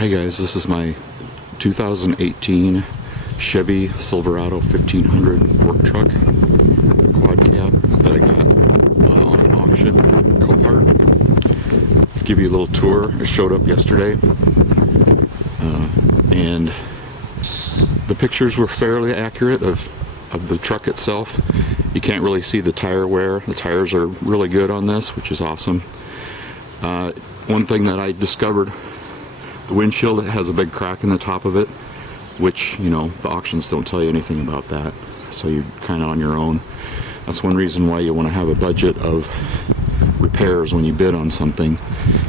Hey guys, this is my 2018 Chevy Silverado 1500 work truck quad cab that I got on an auction, CoPart. Give you a little tour. It showed up yesterday, and the pictures were fairly accurate of the truck itself. You can't really see the tire wear. The tires are really good on this, which is awesome. One thing that I discovered, the windshield has a big crack in the top of it, which, you know, the auctions don't tell you anything about that, so you're kind of on your own. That's one reason why you want to have a budget of repairs when you bid on something,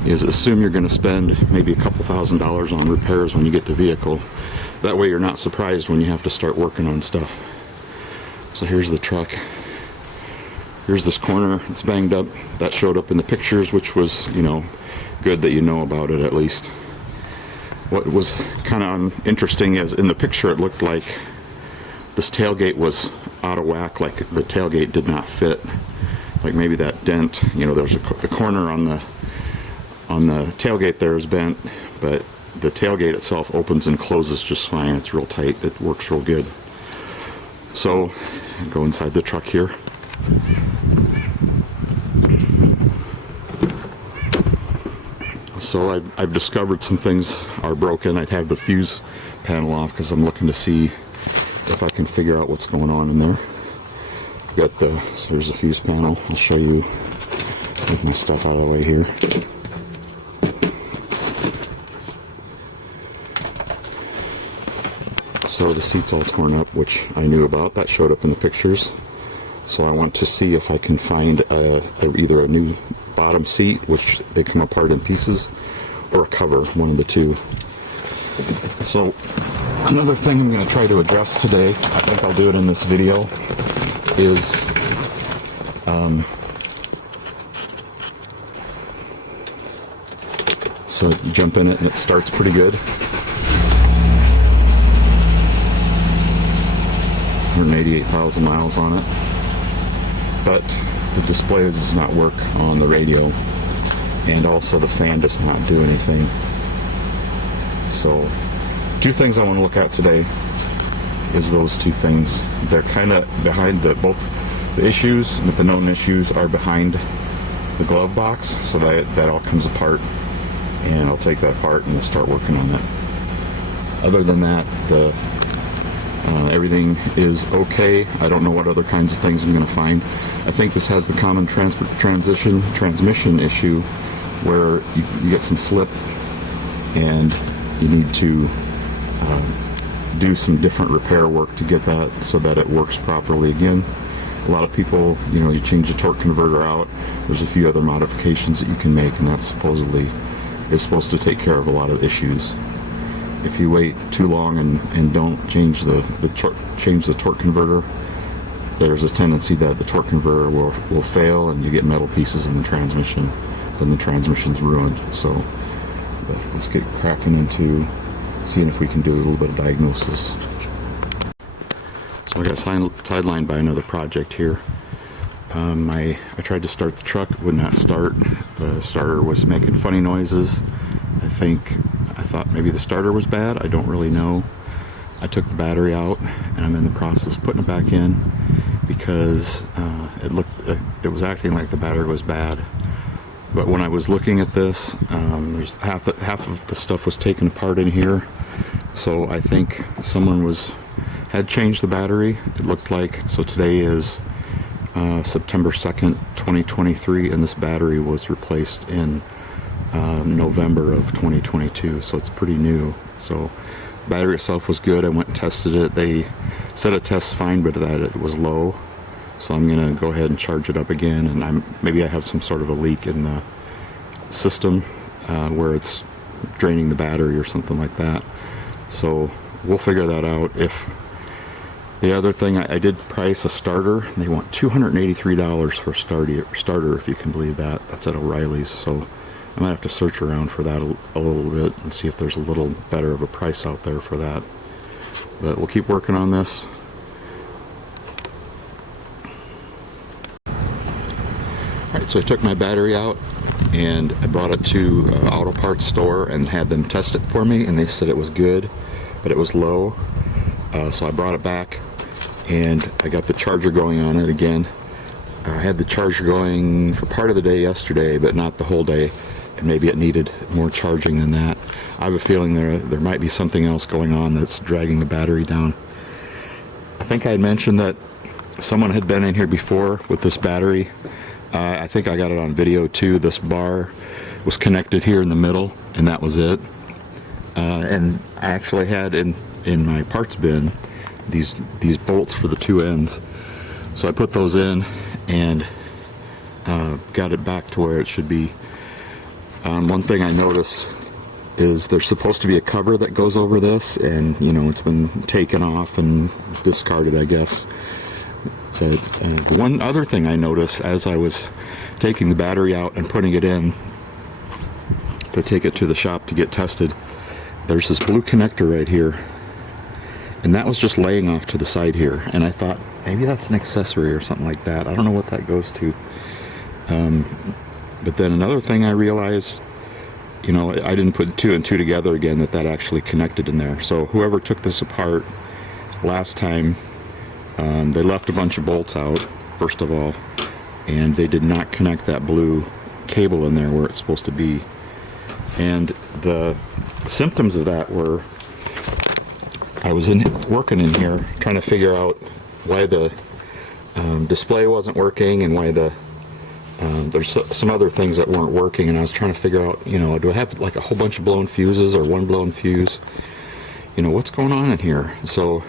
is assume you're going to spend maybe a couple $1,000s on repairs when you get the vehicle. That way you're not surprised when you have to start working on stuff. So here's the truck. Here's this corner. It's banged up. That showed up in the pictures, which was, you know, good that you know about it at least. What was kind of interesting is in the picture it looked like this tailgate was out of whack, like the tailgate did not fit. Like maybe that dent, you know, there's the corner on the tailgate there is bent, but the tailgate itself opens and closes just fine. It's real tight. It works real good. So go inside the truck here. So I've discovered some things are broken. I'd have the fuse panel off because I'm looking to see if I can figure out what's going on in there. Got so here's the fuse panel. I'll show you. Take my stuff out of the way here. So the seat's all torn up, which I knew about. That showed up in the pictures. So I want to see if I can find either a new bottom seat, which they come apart in pieces, or a cover, one of the two. So another thing I'm going to try to address today, I think I'll do it in this video, is so you jump in it and it starts pretty good. 188,000 miles on it, but the display does not work on the radio, and also the fan does not do anything. So two things I want to look at today is those two things. They're kind of behind both the issues, but the known issues are behind the glove box, so that all comes apart, and I'll take that apart and we'll start working on that. Other than that, everything is okay. I don't know what other kinds of things I'm going to find. I think this has the common transmission issue where you get some slip and you need to do some different repair work to get that so that it works properly again. A lot of people, you know, you change the torque converter out. There's a few other modifications that you can make, and that supposedly is supposed to take care of a lot of issues. If you wait too long and don't change the torque converter, there's a tendency that the torque converter will fail and you get metal pieces in the transmission. Then the transmission's ruined. So let's get cracking into seeing if we can do a little bit of diagnosis. So I got sidelined by another project here. I tried to start the truck, it would not start. The starter was making funny noises. I thought maybe the starter was bad. I don't really know. I took the battery out and I'm in the process of putting it back in because it was acting like the battery was bad. But when I was looking at this, there's half of the stuff was taken apart in here. So I think someone had changed the battery. It looked like. So today is September 2nd, 2023, and this battery was replaced in November of 2022, so it's pretty new. So the battery itself was good. I went and tested it. They said it tests fine, but that it was low. So I'm gonna go ahead and charge it up again, and maybe I have some sort of a leak in the system where it's draining the battery or something like that. So we'll figure that out. If the other thing, I did price a starter. They want $283 for a starter, if you can believe that. That's at O'Reilly's. So I might have to search around for that a little bit and see if there's a little better of a price out there for that. But we'll keep working on this. Alright, so I took my battery out. and I brought it to an auto parts store and had them test it for me, and they said it was good, but it was low. So I brought it back, and I got the charger going on it again. I had the charger going for part of the day yesterday, but not the whole day, and maybe it needed more charging than that. I have a feeling there might be something else going on that's dragging the battery down. I think I had mentioned that someone had been in here before with this battery. I think I got it on video too. This bar was connected here in the middle, and that was it. And I actually had in my parts bin these bolts for the two ends. So I put those in and got it back to where it should be. One thing I noticed is there's supposed to be a cover that goes over this, and you know, it's been taken off and discarded, I guess. But the one other thing I noticed as I was taking the battery out and putting it in to take it to the shop to get tested, there's this blue connector right here, and that was just laying off to the side here, and I thought maybe that's an accessory or something like that. I don't know what that goes to. But then another thing I realized, you know, I didn't put two and two together again, that actually connected in there. So whoever took this apart last time, they left a bunch of bolts out, first of all, and they did not connect that blue cable in there where it's supposed to be. And the symptoms of that were, I was working in here trying to figure out why the display wasn't working, and why there's some other things that weren't working, and I was trying to figure out, you know, do I have like a whole bunch of blown fuses or one blown fuse? You know, what's going on in here? So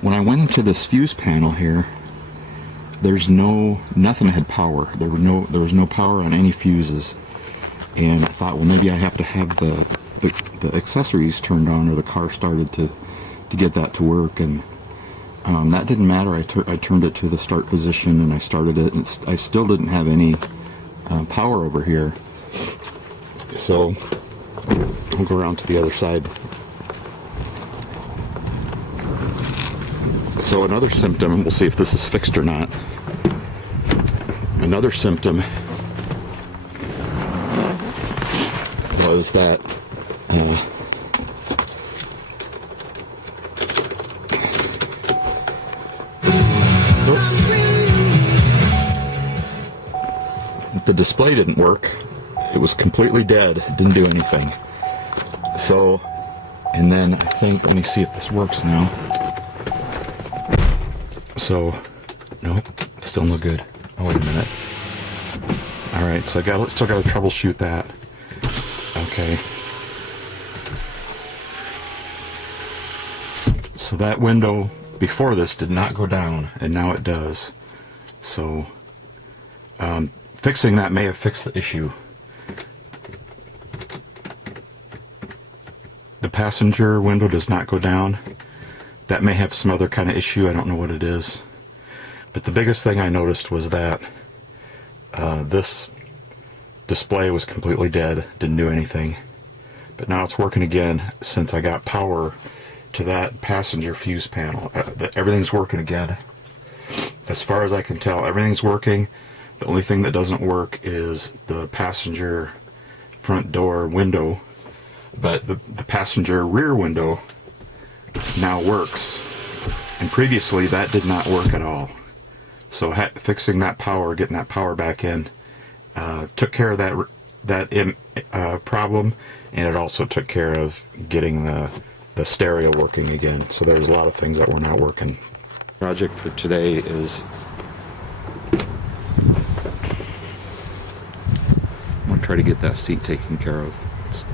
when I went into this fuse panel here, there's nothing had power. There was no power on any fuses, and I thought, well, maybe I have to have the accessories turned on or the car started to get that to work. And that didn't matter. I turned it to the start position and I started it, and I still didn't have any power over here. So I'll go around to the other side. So another symptom, we'll see if this is fixed or not. Another symptom was that the display didn't work. It was completely dead. It didn't do anything. So, and then I think, let me see if this works now. So, nope, still no good. Oh, wait a minute. All right, so still got to troubleshoot that. Okay. So that window before this did not go down, and now it does. So, fixing that may have fixed the issue. The passenger window does not go down. That may have some other kind of issue. I don't know what it is. But the biggest thing I noticed was that this display was completely dead, didn't do anything. But now it's working again since I got power to that passenger fuse panel. Everything's working again. As far as I can tell, everything's working. The only thing that doesn't work is the passenger front door window, but the passenger rear window now works, and previously that did not work at all. So fixing that power, getting that power back in, took care of that problem, and it also took care of getting the stereo working again. So there's a lot of things that were not working. Project for today is, I'm going to try to get that seat taken care of.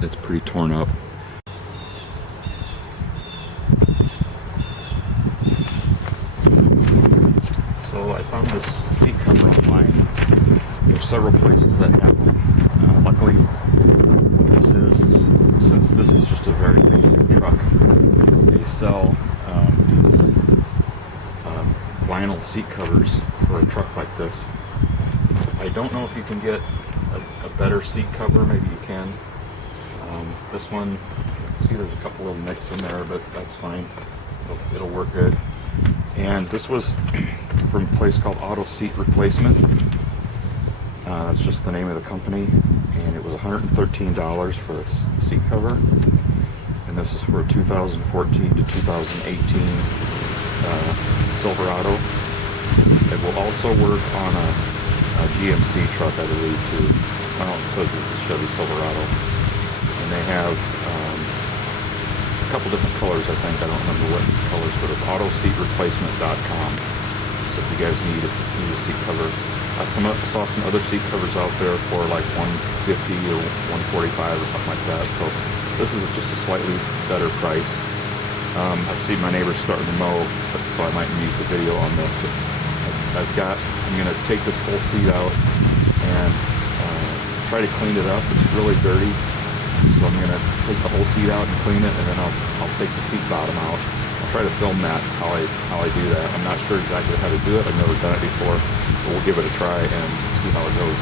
It's pretty torn up. So I found this seat cover online. There's several places that have them. Luckily, what this is since this is just a very basic truck, they sell these vinyl seat covers for a truck like this. I don't know if you can get a better seat cover. Maybe you can. This one, see, there's a couple little nicks in there, but that's fine. It'll work good. And this was from a place called Auto Seat Replacement. That's just the name of the company, and it was $113 for this seat cover. And this is for a 2014 to 2018 Silverado. It will also work on a GMC truck, I believe, too. Well, it says it's a Chevy Silverado. And they have a couple different colors, I think. I don't remember what colors, but it's autoseatreplacement.com. So if you guys need a seat cover. I saw some other seat covers out there for like $150 or $145 or something like that. So this is just a slightly better price. I've seen my neighbors starting to mow, so I might mute the video on this. But I'm going to take this whole seat out and try to clean it up. It's really dirty, so I'm going to take the whole seat out and clean it, and then I'll take the seat bottom out. I'll try to film that how I do that. I'm not sure exactly how to do it. I've never done it before, but we'll give it a try and see how it goes.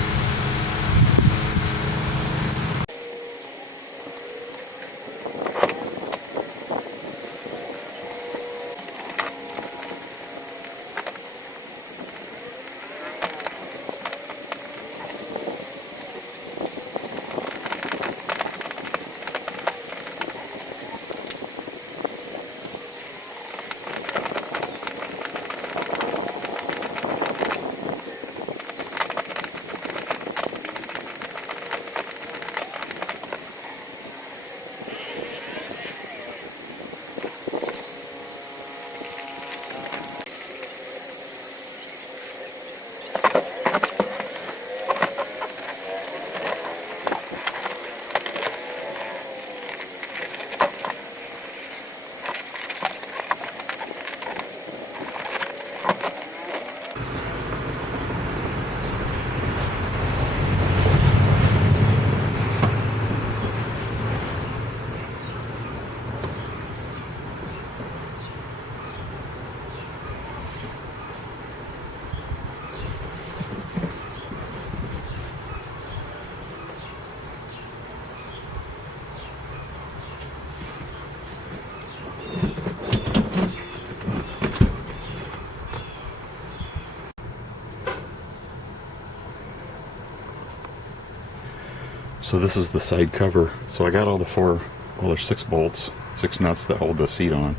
So this is the side cover. So I got all there's 6 bolts, 6 nuts that hold the seat on,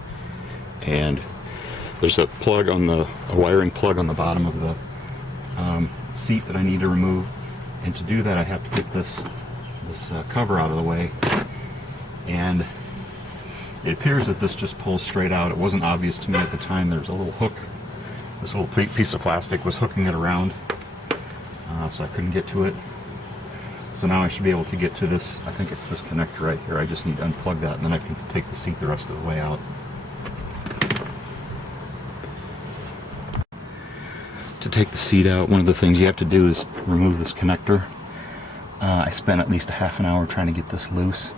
and there's a wiring plug on the bottom of the seat that I need to remove. And to do that, I have to get this cover out of the way. And it appears that this just pulls straight out. It wasn't obvious to me at the time. There's a little hook. This little piece of plastic was hooking it around, so I couldn't get to it. So now I should be able to get to this. I think it's this connector right here. I just need to unplug that, and then I can take the seat the rest of the way out. To take the seat out, one of the things you have to do is remove this connector. I spent at least a half an hour trying to get this loose.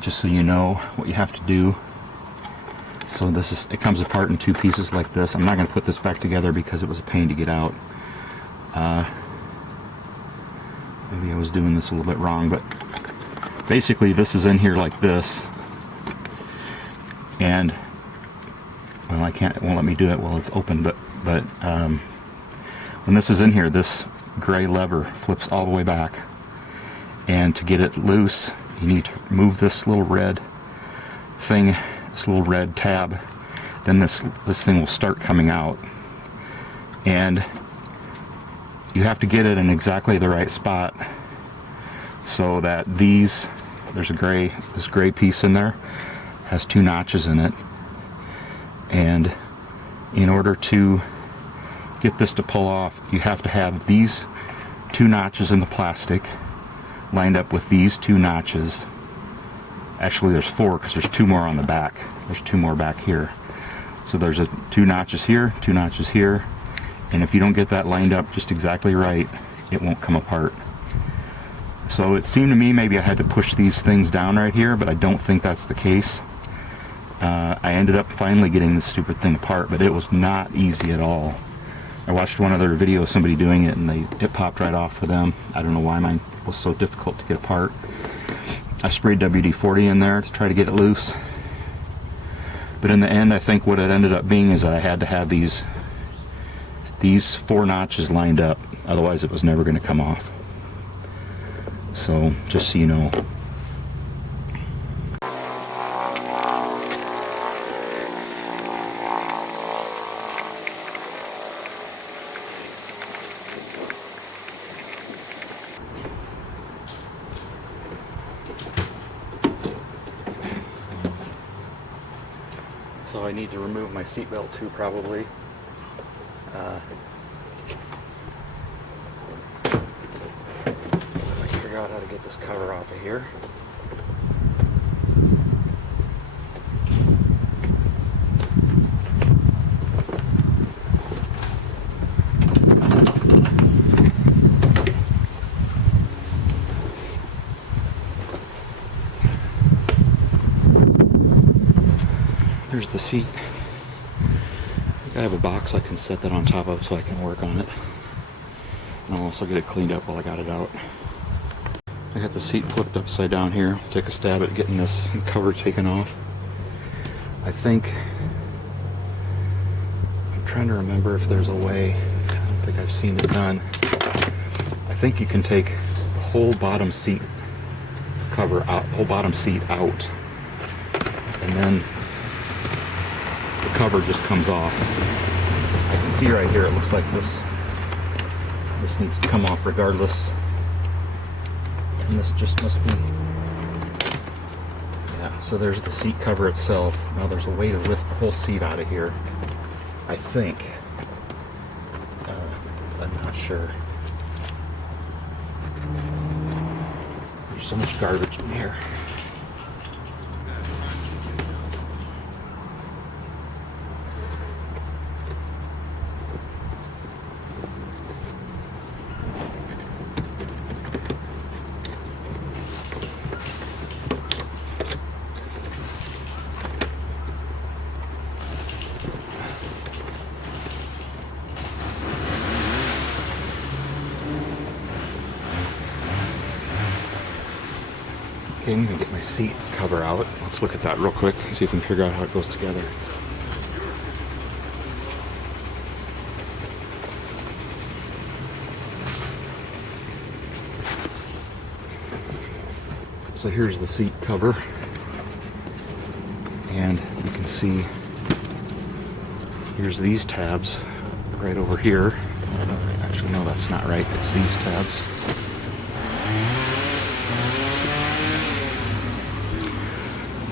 Just so you know what you have to do. So it comes apart in 2 pieces like this. I'm not going to put this back together because it was a pain to get out. Maybe I was doing this a little bit wrong, but basically this is in here like this, and well, it won't let me do it while it's open, but when this is in here, this gray lever flips all the way back, and to get it loose, you need to remove this little red thing, this little red tab. Then this thing will start coming out, and you have to get it in exactly the right spot so that this gray piece in there has 2 notches in it, and in order to get this to pull off, you have to have these 2 notches in the plastic lined up with these 2 notches. Actually there's 4, because there's 2 more on the back. There's 2 more back here. So there's 2 notches here, 2 notches here. And if you don't get that lined up just exactly right, it won't come apart. So it seemed to me maybe I had to push these things down right here, but I don't think that's the case. I ended up finally getting this stupid thing apart, but it was not easy at all. I watched one other video of somebody doing it, and it popped right off for them. I don't know why mine was so difficult to get apart. I sprayed WD-40 in there to try to get it loose. But in the end, I think what it ended up being is that I had to have these these 4 notches lined up, otherwise it was never going to come off. So just so you know. So I need to remove my seatbelt too, probably. If I can figure out how to get this cover off of here. Here's the seat. I have a box I can set that on top of so I can work on it. And I'll also get it cleaned up while I got it out. I got the seat flipped upside down here. Take a stab at getting this cover taken off. I think, I'm trying to remember if there's a way. I don't think I've seen it done. I think you can take the whole bottom seat cover out, whole bottom seat out, and then the cover just comes off. I can see right here, it looks like this needs to come off regardless. And this just must be, yeah, so there's the seat cover itself. Now there's a way to lift the whole seat out of here, I think. I'm not sure. There's so much garbage in here. Okay, I'm gonna get my seat cover out. Let's look at that real quick and see if we can figure out how it goes together. So here's the seat cover, and you can see here's these tabs right over here. Actually, no, that's not right. It's these tabs.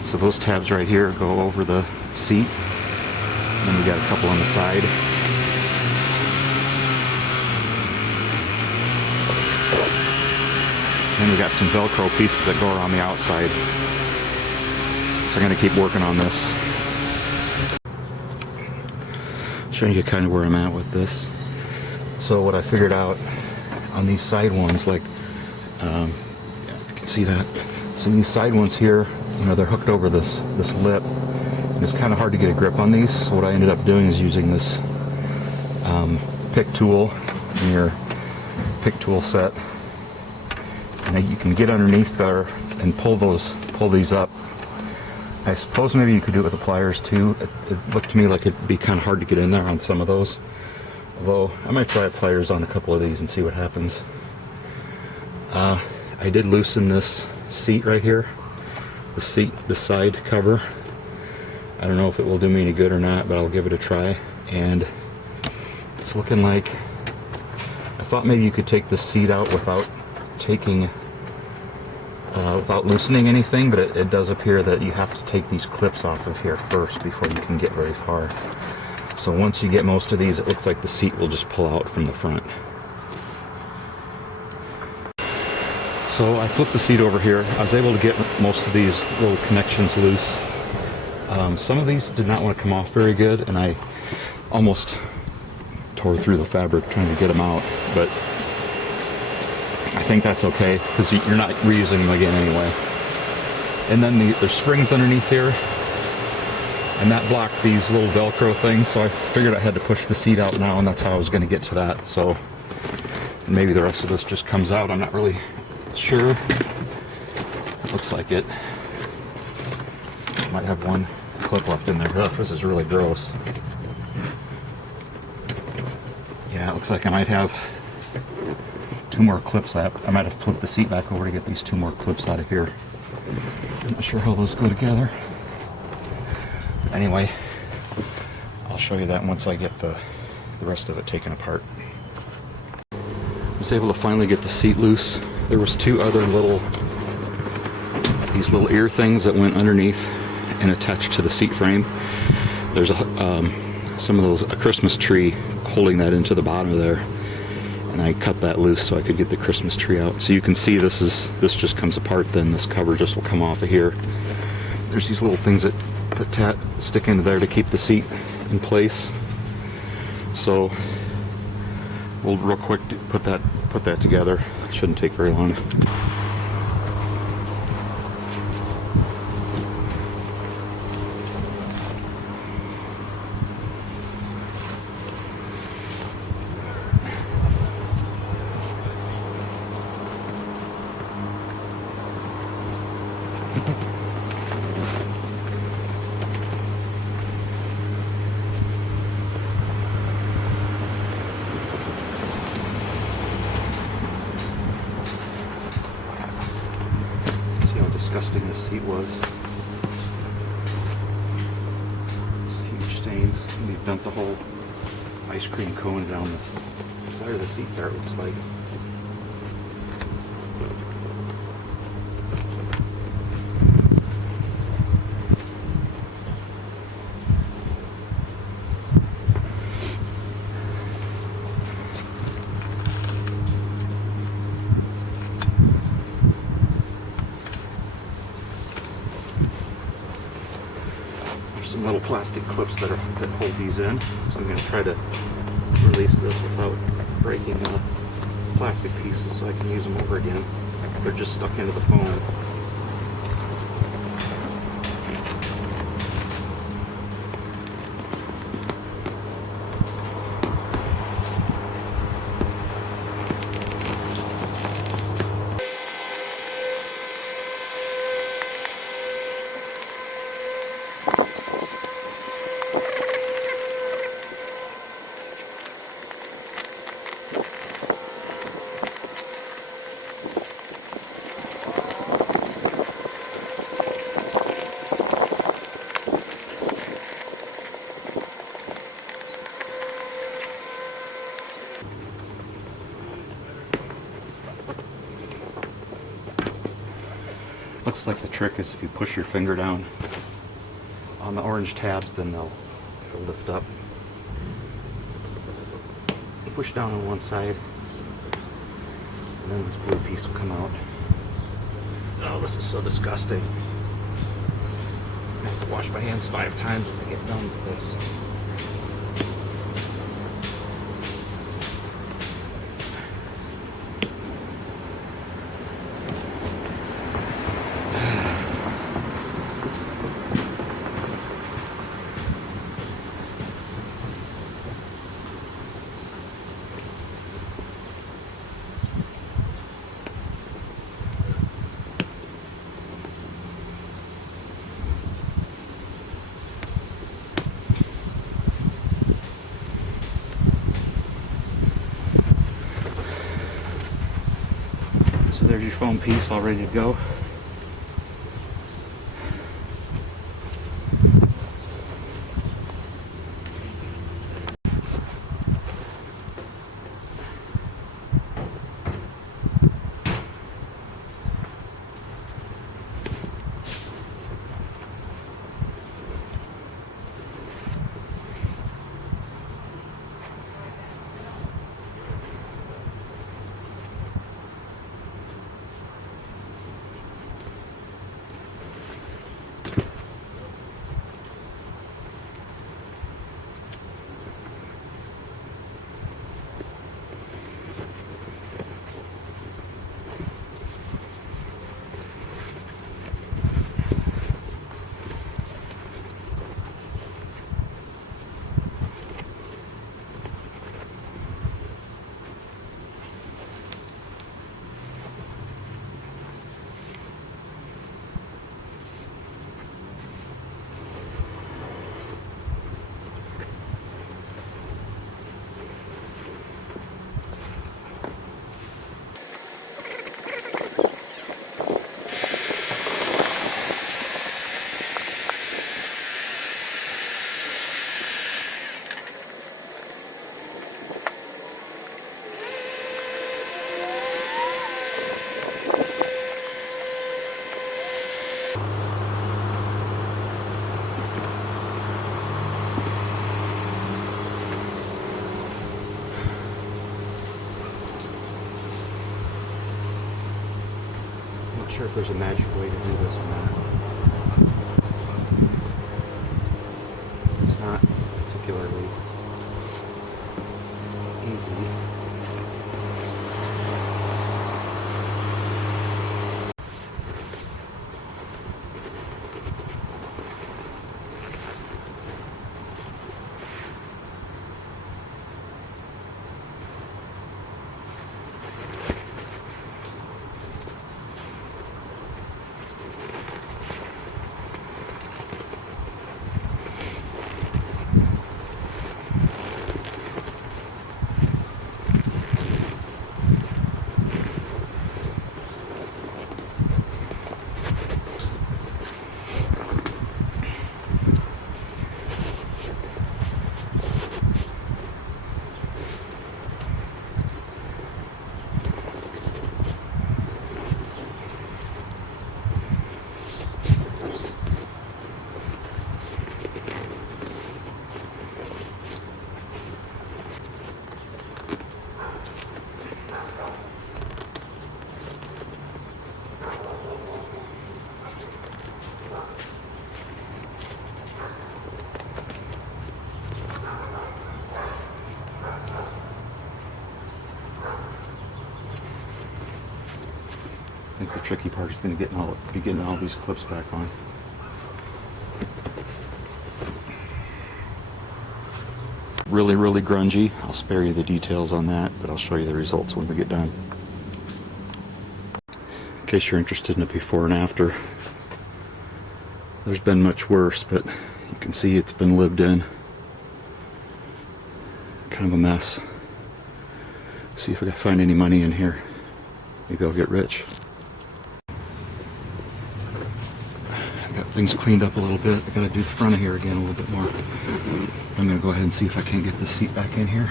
So those tabs right here go over the seat, and then we got a couple on the side. And then we got some Velcro pieces that go around the outside. So I'm going to keep working on this. Showing you kind of where I'm at with this. So what I figured out on these side ones, like, yeah, if you can see that. So these side ones here, you know, they're hooked over this lip, and it's kind of hard to get a grip on these. So what I ended up doing is using this pick tool in your pick tool set, and you can get underneath there and pull these up. I suppose maybe you could do it with the pliers too. It looked to me like it'd be kind of hard to get in there on some of those. Although I might try pliers on a couple of these and see what happens. I did loosen this seat right here. The side cover. I don't know if it will do me any good or not, but I'll give it a try. And it's looking like, I thought maybe you could take the seat out without without loosening anything, but it does appear that you have to take these clips off of here first before you can get very far. So once you get most of these, it looks like the seat will just pull out from the front. So I flipped the seat over here. I was able to get most of these little connections loose. Some of these did not want to come off very good, and I almost tore through the fabric trying to get them out, but I think that's okay because you're not reusing them again anyway. And then there's springs underneath here, and that blocked these little Velcro things, so I figured I had to push the seat out now, and that's how I was going to get to that. So maybe the rest of this just comes out. I'm not really sure. It looks like it. Might have one clip left in there. Ugh, this is really gross. Yeah, it looks like I might have 2 more clips. I might have flipped the seat back over to get these 2 more clips out of here. I'm not sure how those go together. But anyway, I'll show you that once I get the rest of it taken apart. I was able to finally get the seat loose. There was 2 other these little ear things that went underneath and attached to the seat frame. There's a Christmas tree holding that into the bottom of there, and I cut that loose so I could get the Christmas tree out. So you can see this just comes apart. Then this cover just will come off of here. There's these little things that stick into there to keep the seat in place. So we'll real quick put that together. It shouldn't take very long. Disgusting this seat was. Huge stains. We've dumped the whole ice cream cone down the side of the seat there, it looks like. Some little plastic clips that hold these in, so I'm going to try to release this without breaking plastic pieces so I can use them over again. They're just stuck into the foam. Looks like the trick is if you push your finger down on the orange tabs, then they'll lift up. You push down on one side, and then this blue piece will come out. Oh, this is so disgusting. I have to wash my hands 5 times when I get done with this. There's your foam piece all ready to go. sure if there's a magic way to do this or not. It's not particularly easy. I think the tricky part is going to be getting all these clips back on. Really, really grungy. I'll spare you the details on that, but I'll show you the results when we get done. In case you're interested in the before and after, there's been much worse, but you can see it's been lived in. Kind of a mess. See if I can find any money in here. Maybe I'll get rich. Got things cleaned up a little bit. I gotta do the front of here again a little bit more. I'm gonna go ahead and see if I can get this seat back in here.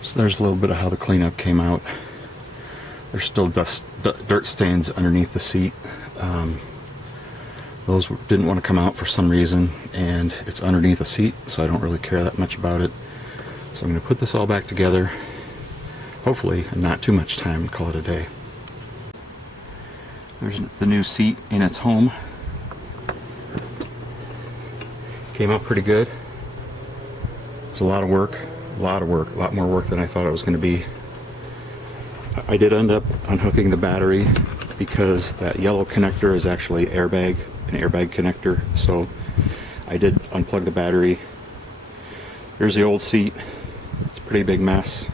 So there's a little bit of how the cleanup came out. There's still dirt stains underneath the seat. Those didn't want to come out for some reason, and it's underneath the seat, so I don't really care that much about it. So I'm going to put this all back together, hopefully in not too much time, and call it a day. There's the new seat in its home. Came out pretty good. It's a lot of work. A lot more work than I thought it was going to be. I did end up unhooking the battery because that yellow connector is actually an airbag connector. So I did unplug the battery. Here's the old seat. It's a pretty big mess.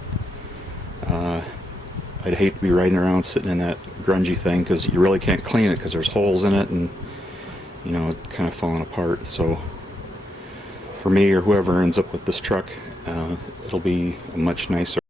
I'd hate to be riding around sitting in that grungy thing because you really can't clean it because there's holes in it and you know it's kind of falling apart. So for me or whoever ends up with this truck, it'll be a much nicer